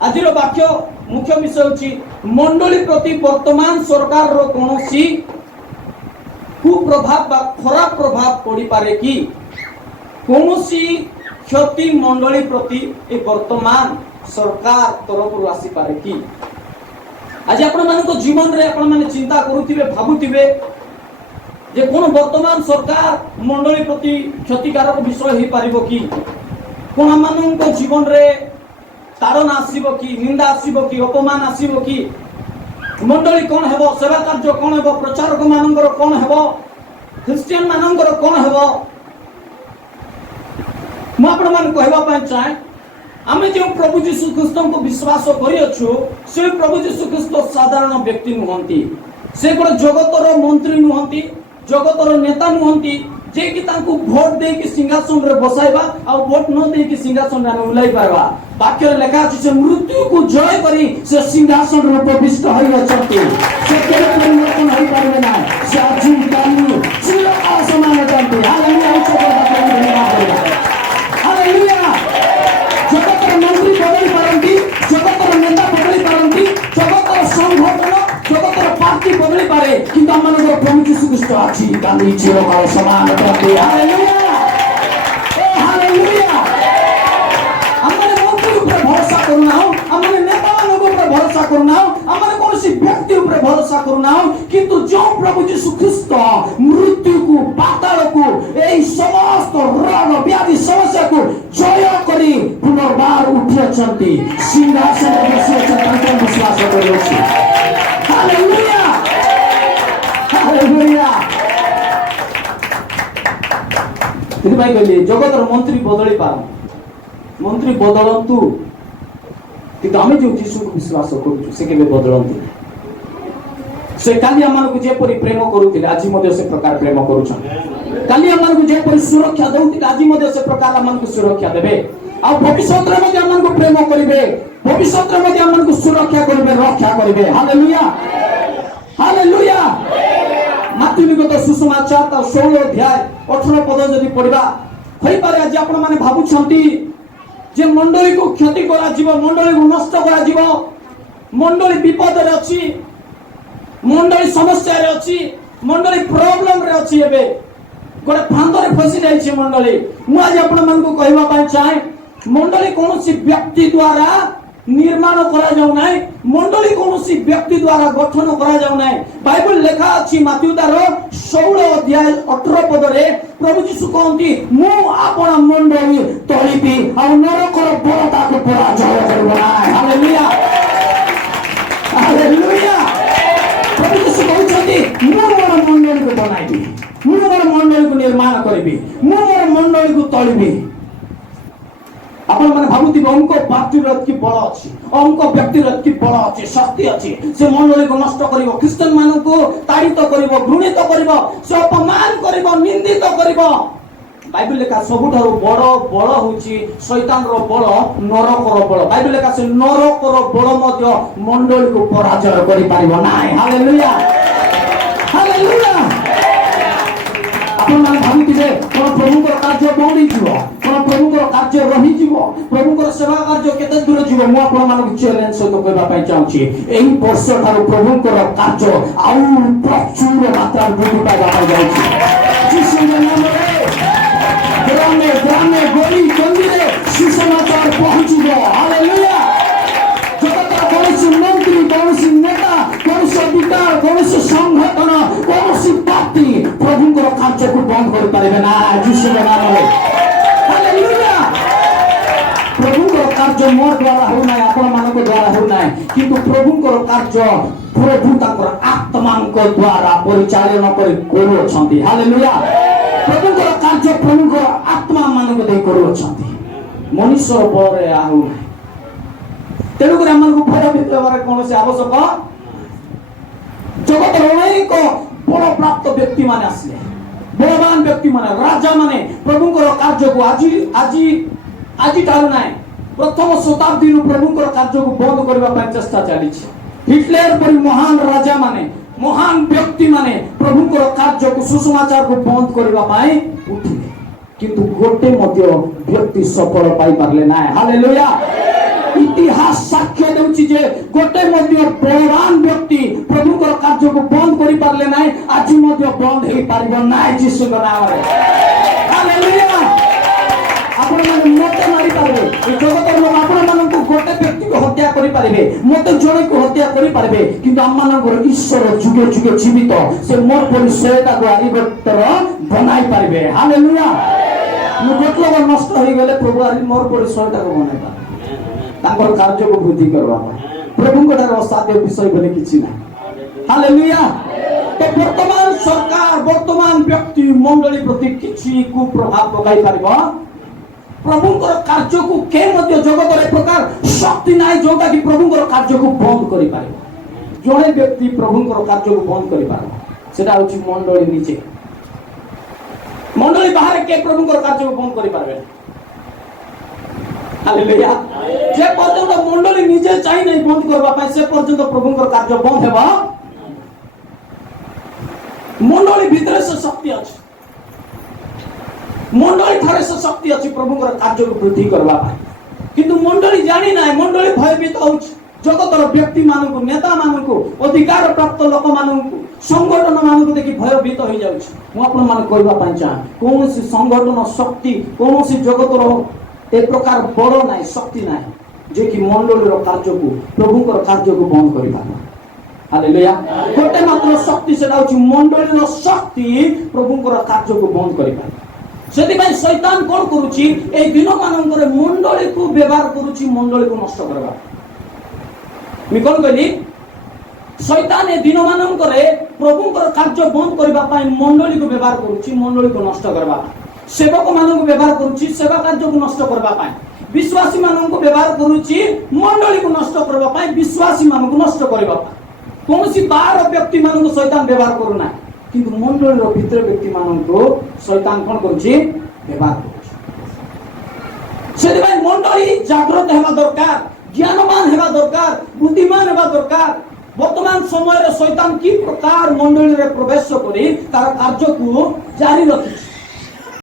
आज वाक्य मुख्य विषय होची मंडली प्रति वर्तमान सरकार रो कोनोसी कुप्रभाव बा खराब प्रभाव पड़ी पारे कि कोनोसी क्षति मंडली प्रति ए वर्तमान सरकार तरफ आसी पारे कि आज आपण मानको जीवन रे आपण माने चिंता करूथिबे भाबुथिबे जे कोन वर्तमान सरकार मंडली प्रति क्षतिकारक विषय हे पारिबो कि कोन मानको जीवन रे तारण आसीबो कि निंदा आसीबो कि अपमान आसीबो कि मंडली कोन हेबो सेवा कार्य कोन हेबो प्रचारक मानकर कोन हेबो क्रिश्चियन मानकर कोन हेबो म आपण मान कहबा पय चाहे आमे जो प्रभु यीशु ख्रीस्त को विश्वास करियछु से प्रभु यीशु ख्रीस्त साधारण व्यक्ति नुहंती से गोटे जगतर मंत्री नुहंती जगतर नेता नुहंती जे कि तांको वोट दे कि सिंहासन रे बसाइबा आ वोट न दे कि सिंहासन रे उलाई पारबा वाक्य लेखा अछि से मृत्यु को जय करी से सिंहासन रे उपविष्ट होई अछंती से केन परिवर्तन होई पारबे ना से आजु कालु चिर असमान अछंती हालेलुया हालेलुया जगतर मंत्री बदली पारंती जगतर नेता बदली पारंती जगतर संगठन जगतर पार्टी बदली पारे किंतु हमन प्रभु यीशु ख्रीस्त अछि काली चिरकाल समान रहते हालेलुया हालेलुया हमन मंत्री ऊपर भरोसा करूना हमन नेता मान ऊपर भरोसा करूना हमन कोनसी व्यक्ति ऊपर भरोसा करूना किंतु जो प्रभु यीशु ख्रीस्त मृत्यु को पाताल को एई समस्त रोग व्याधि समस्या को जय करी पुनर्बार उठी अछंती सिंहासन रे बसी अछंती विश्वास करूछि हालेलुया हालेलुया तिनि भाई कहले जगतर मंत्री बदली पार मंत्री बदलंतु कि आमे जो यीशु को विश्वास करूछु से केबे बदलंतु से काली हमन को जे परि प्रेम करूथिले आज मध्ये से प्रकार प्रेम करूछन काली हमन को जे परि सुरक्षा दउथिले आज मध्ये से प्रकार हमन को सुरक्षा देबे आ भविष्य रे मध्ये हमन को प्रेम करिवे भविष्य रे मध्ये हमन को सुरक्षा करिवे रक्षा करिवे हालेलुया हालेलुया माथि लिखित सुसमाचार ता 16 अध्याय 18 पद जदि पढिबा होई पारे आज आपण माने भाबु छंती जे मंडली को क्षति करा जीव मंडली को नष्ट करा जीव मंडली विपद रे अछि मंडली समस्या रे अछि मंडली प्रॉब्लम रे अछि एबे गोटे फांद रे फसी जाय छै मंडली मु आज आपण मन को कहबा पय चाहे मंडली कोनोसी व्यक्ति द्वारा निर्माण करा जाउ नै मंडली कोनोसी व्यक्ति द्वारा गठन करा जाउ नै बाइबल लेखा अछि माथ्यू तार 16 अध्याय 18 पद रे प्रभु यीशु कहंती मु आपण मंडली तळिपी आ नरकर बलता को पराजय करबा हालेलुया हालेलुया प्रभु यीशु कहउछथि मु मोर मंडली को बनाइबी मु मोर मंडली को निर्माण करबी मु मोर मंडली को तळिबी आपण माने भाबुती अंक पार्टीरत की बल अछि अंक व्यक्तिरत की बल अछि शक्ति अछि से मंडली को नष्ट करिवो क्रिश्चियन मान को ताड़ित करिवो घृणित करिवो से अपमान करिवो निंदित करिवो बाइबल लेखा सबुठारो बड़ बल होची शैतान रो बल नरक रो बल बाइबल लेखा से नरक रो बल मध्य मंडली को पराजय करि पारिबो नाही हालेलुया हालेलुया आपण माने भाबुती कोन प्रभु को कार्य बंदी जीवो कोन प्रभु को कार्य रही जीवो प्रभु को सेवा कार्य केते दूर जीवो मु आपण माने चैलेंज सहित कहबा पय चाहूची एही वर्ष थारो प्रभु को कार्य आउ प्रचुर मात्रा वृद्धि पाइबा जाउची यीशु के नाम रे ग्रामे ग्रामे गली गली रे सुसमाचार पहुंचीबो हालेलुया जगत कोनसी मंत्री कोनसी नेता कोनसी अधिकार कोनसी संगठन कोनसी पार्टी प्रभु को कार्य को बंद कर पारिबे ना यीशु के नाम रे हालेलुया प्रभु को कार्य मोर द्वारा हो ना आपण मान को द्वारा हो ना किंतु प्रभु को कार्य प्रभु ताकर आत्मा को द्वारा परिचालन कर करू छथि हालेलुया प्रभु को कार्य प्रभु को आत्मा मान को दे करू छथि मनुष्य बल रे आउ तेणु कर हमन को भय भीतर हमारे कौन से आवश्यक जगत अनेक बड़ प्राप्त व्यक्ति माने आसले बलवान व्यक्ति माने राजा माने प्रभु को कार्य को आज टाल नाय प्रथम शताब्दी नु प्रभु को कार्य को बंद करबा पय चेष्टा चली हिटलर परि महान राजा माने महान व्यक्ति माने प्रभु को कार्य को सुसमाचार को बंद करबा पय उठिले किंतु गोटे मध्य व्यक्ति सफल पाई पारले ना हालेलुया इतिहास ସାକ୍ଷ୍ୟ ଦେଉଛି ଯେ ଗୋଟେ ମଧ୍ୟ ବଳବାନ ବ୍ୟକ୍ତି ପ୍ରଭୁଙ୍କର କାର୍ଯ୍ୟକୁ ବନ୍ଦ କରିପାରିଲେ ନାହିଁ, ଆଜି ମଧ୍ୟ ବନ୍ଦ ହେଇପାରିବ ନାହିଁ ଯୀଶୁଙ୍କ ନାମରେ। ହାଲେଲୁୟା। ଆପଣମାନେ ମତେ ମାରିପାରିବେ, ଏ ଜଗତର ଲୋକ ଆପଣମାନଙ୍କୁ ଗୋଟେ ବ୍ୟକ୍ତିକୁ ହତ୍ୟା କରିପାରିବେ, ମତେ ଜଣକୁ ହତ୍ୟା କରିପାରିବେ, କିନ୍ତୁ ଆମମାନଙ୍କର ଈଶ୍ୱର ଯୁଗେ ଯୁଗେ ଜୀବିତ। ସେ ମୋର ପରି 100ଟାକୁ ଆରିବର୍ତ୍ତର ବନାଇ ପାରିବେ। ହାଲେଲୁୟା। ମୁଁ ଗୋଟେ ଲୋକ ନଷ୍ଟ ହେଇଗଲେ ପ୍ରଭୁ ଆଜି ମୋର ପରି 100ଟାକୁ ବନାଇ ପାରିବେ, ତାଙ୍କର କାର୍ଯ୍ୟକୁ ବୃଦ୍ଧି କରିବା ପାଇଁ। ପ୍ରଭୁଙ୍କ ଠାରୁ ଅସାଧ୍ୟ ବିଷୟ ବୋଲି କିଛି ନାହିଁ। ହାଲେଲୁୟା। ତ ବର୍ତ୍ତମାନ ସରକାର, ବର୍ତ୍ତମାନ ବ୍ୟକ୍ତି ମଣ୍ଡଳୀ ପ୍ରତି କିଛି କୁପ୍ରଭାବ ପକାଇ ପାରିବ? ପ୍ରଭୁଙ୍କର କାର୍ଯ୍ୟକୁ କେ ମଧ୍ୟ ଜଗତରେ ପ୍ରକାର ଶକ୍ତି ନାହିଁ ଯୋଉଟା କି ପ୍ରଭୁଙ୍କର କାର୍ଯ୍ୟକୁ ବନ୍ଦ କରିପାରିବ। ଜଣେ ବ୍ୟକ୍ତି ପ୍ରଭୁଙ୍କର କାର୍ଯ୍ୟକୁ ବନ୍ଦ କରିପାରିବ, ସେଟା ହଉଛି ମଣ୍ଡଳୀ ନିଜେ। ମଣ୍ଡଳୀ ବାହାରେ କେ ପ୍ରଭୁଙ୍କର କାର୍ଯ୍ୟକୁ ବନ୍ଦ କରିପାରିବେ? ହାଲେଲୁୟା। ଯେ ପର୍ଯ୍ୟନ୍ତ ମଣ୍ଡଳୀ ନିଜେ ଚାହିଁ ନାହିଁ ବନ୍ଦ କରିବା ପାଇଁ, ସେ ପର୍ଯ୍ୟନ୍ତ ପ୍ରଭୁଙ୍କର କାର୍ଯ୍ୟ ବନ୍ଦ ହେବ। ମଣ୍ଡଳୀ ଭିତରେ ସେ ଶକ୍ତି ଅଛି, ମଣ୍ଡଳୀ ଠାରେ ସେ ଶକ୍ତି ଅଛି ପ୍ରଭୁଙ୍କର କାର୍ଯ୍ୟକୁ ବୃଦ୍ଧି କରିବା ପାଇଁ। କିନ୍ତୁ ମଣ୍ଡଳୀ ଜାଣି ନାହିଁ, ମଣ୍ଡଳୀ ଭୟଭୀତ ହେଉଛି। ଜଗତର ବ୍ୟକ୍ତି ମାନଙ୍କୁ, ନେତା ମାନଙ୍କୁ, ଅଧିକାର ପ୍ରାପ୍ତ ଲୋକମାନଙ୍କୁ, ସଂଗଠନ ମାନଙ୍କୁ ଦେଖି ଭୟଭୀତ ହେଇଯାଉଛି। ମୁଁ ଆପଣମାନଙ୍କୁ କହିବା ପାଇଁ ଚାହେଁ, କୌଣସି ସଂଗଠନ ଶକ୍ତି, କୌଣସି ଜଗତର ଏ ପ୍ରକାର ବଳ ନାହିଁ, ଶକ୍ତି ନାହିଁ ଯେ କି ମଣ୍ଡଳୀର କାର୍ଯ୍ୟକୁ, ପ୍ରଭୁଙ୍କର କାର୍ଯ୍ୟକୁ ବନ୍ଦ କରିପାରିବ। ହାଲେଲୁୟା। ଗୋଟେ ମାତ୍ର ଶକ୍ତି, ସେଟା ହଉଛି ମଣ୍ଡଳୀର ଶକ୍ତି ପ୍ରଭୁଙ୍କର କାର୍ଯ୍ୟକୁ ବନ୍ଦ କରିପାରିବ। ସେଥିପାଇଁ ଶୈତାନ କଣ କରୁଛି? এই ଦିନ ମାନଙ୍କରେ ମଣ୍ଡଳୀକୁ ବ୍ୟବହାର କରୁଛି ମଣ୍ଡଳୀକୁ ନଷ୍ଟ କରିବା। ମୁଁ କଣ କହିଲି? ଶୈତାନ ଏ ଦିନ ମାନଙ୍କରେ ପ୍ରଭୁଙ୍କର କାର୍ଯ୍ୟ ବନ୍ଦ କରିବା ପାଇଁ ମଣ୍ଡଳୀକୁ ବ୍ୟବହାର କରୁଛି, ମଣ୍ଡଳୀକୁ ନଷ୍ଟ କରିବା ପାଇଁ। ସେବକ ମାନଙ୍କୁ ବ୍ୟବହାର କରୁଛି ସେବା କାର୍ଯ୍ୟକୁ ନଷ୍ଟ କରିବା ପାଇଁ। ବିଶ୍ୱାସୀ ମାନଙ୍କୁ ବ୍ୟବହାର କରୁଛି ମଣ୍ଡଳୀକୁ ନଷ୍ଟ କରିବା ପାଇଁ, ବିଶ୍ୱାସୀ ମାନଙ୍କୁ ନଷ୍ଟ କରିବା ପାଇଁ। କୌଣସି ବାହାର ବ୍ୟକ୍ତି ମାନଙ୍କୁ ଶୈତାନ ବ୍ୟବହାର କରୁନାହିଁ, କିନ୍ତୁ ମଣ୍ଡଳୀର ଭିତରେ ବ୍ୟକ୍ତି ମାନଙ୍କୁ ଶୈତାନ କଣ କରୁଛି? ବ୍ୟବହାର କରୁଛି। ସେଥିପାଇଁ ମଣ୍ଡଳୀ ଜାଗ୍ରତ ହେବା ଦରକାର, ଜ୍ଞାନମାନ ହେବା ଦରକାର, ବୁଦ୍ଧିମାନ ହେବା ଦରକାର। ବର୍ତ୍ତମାନ ସମୟରେ ଶୈତାନ କି ପ୍ରକାର ମଣ୍ଡଳୀରେ ପ୍ରବେଶ କରି ତାର କାର୍ଯ୍ୟକୁ ଜାରି ରଖିଛି।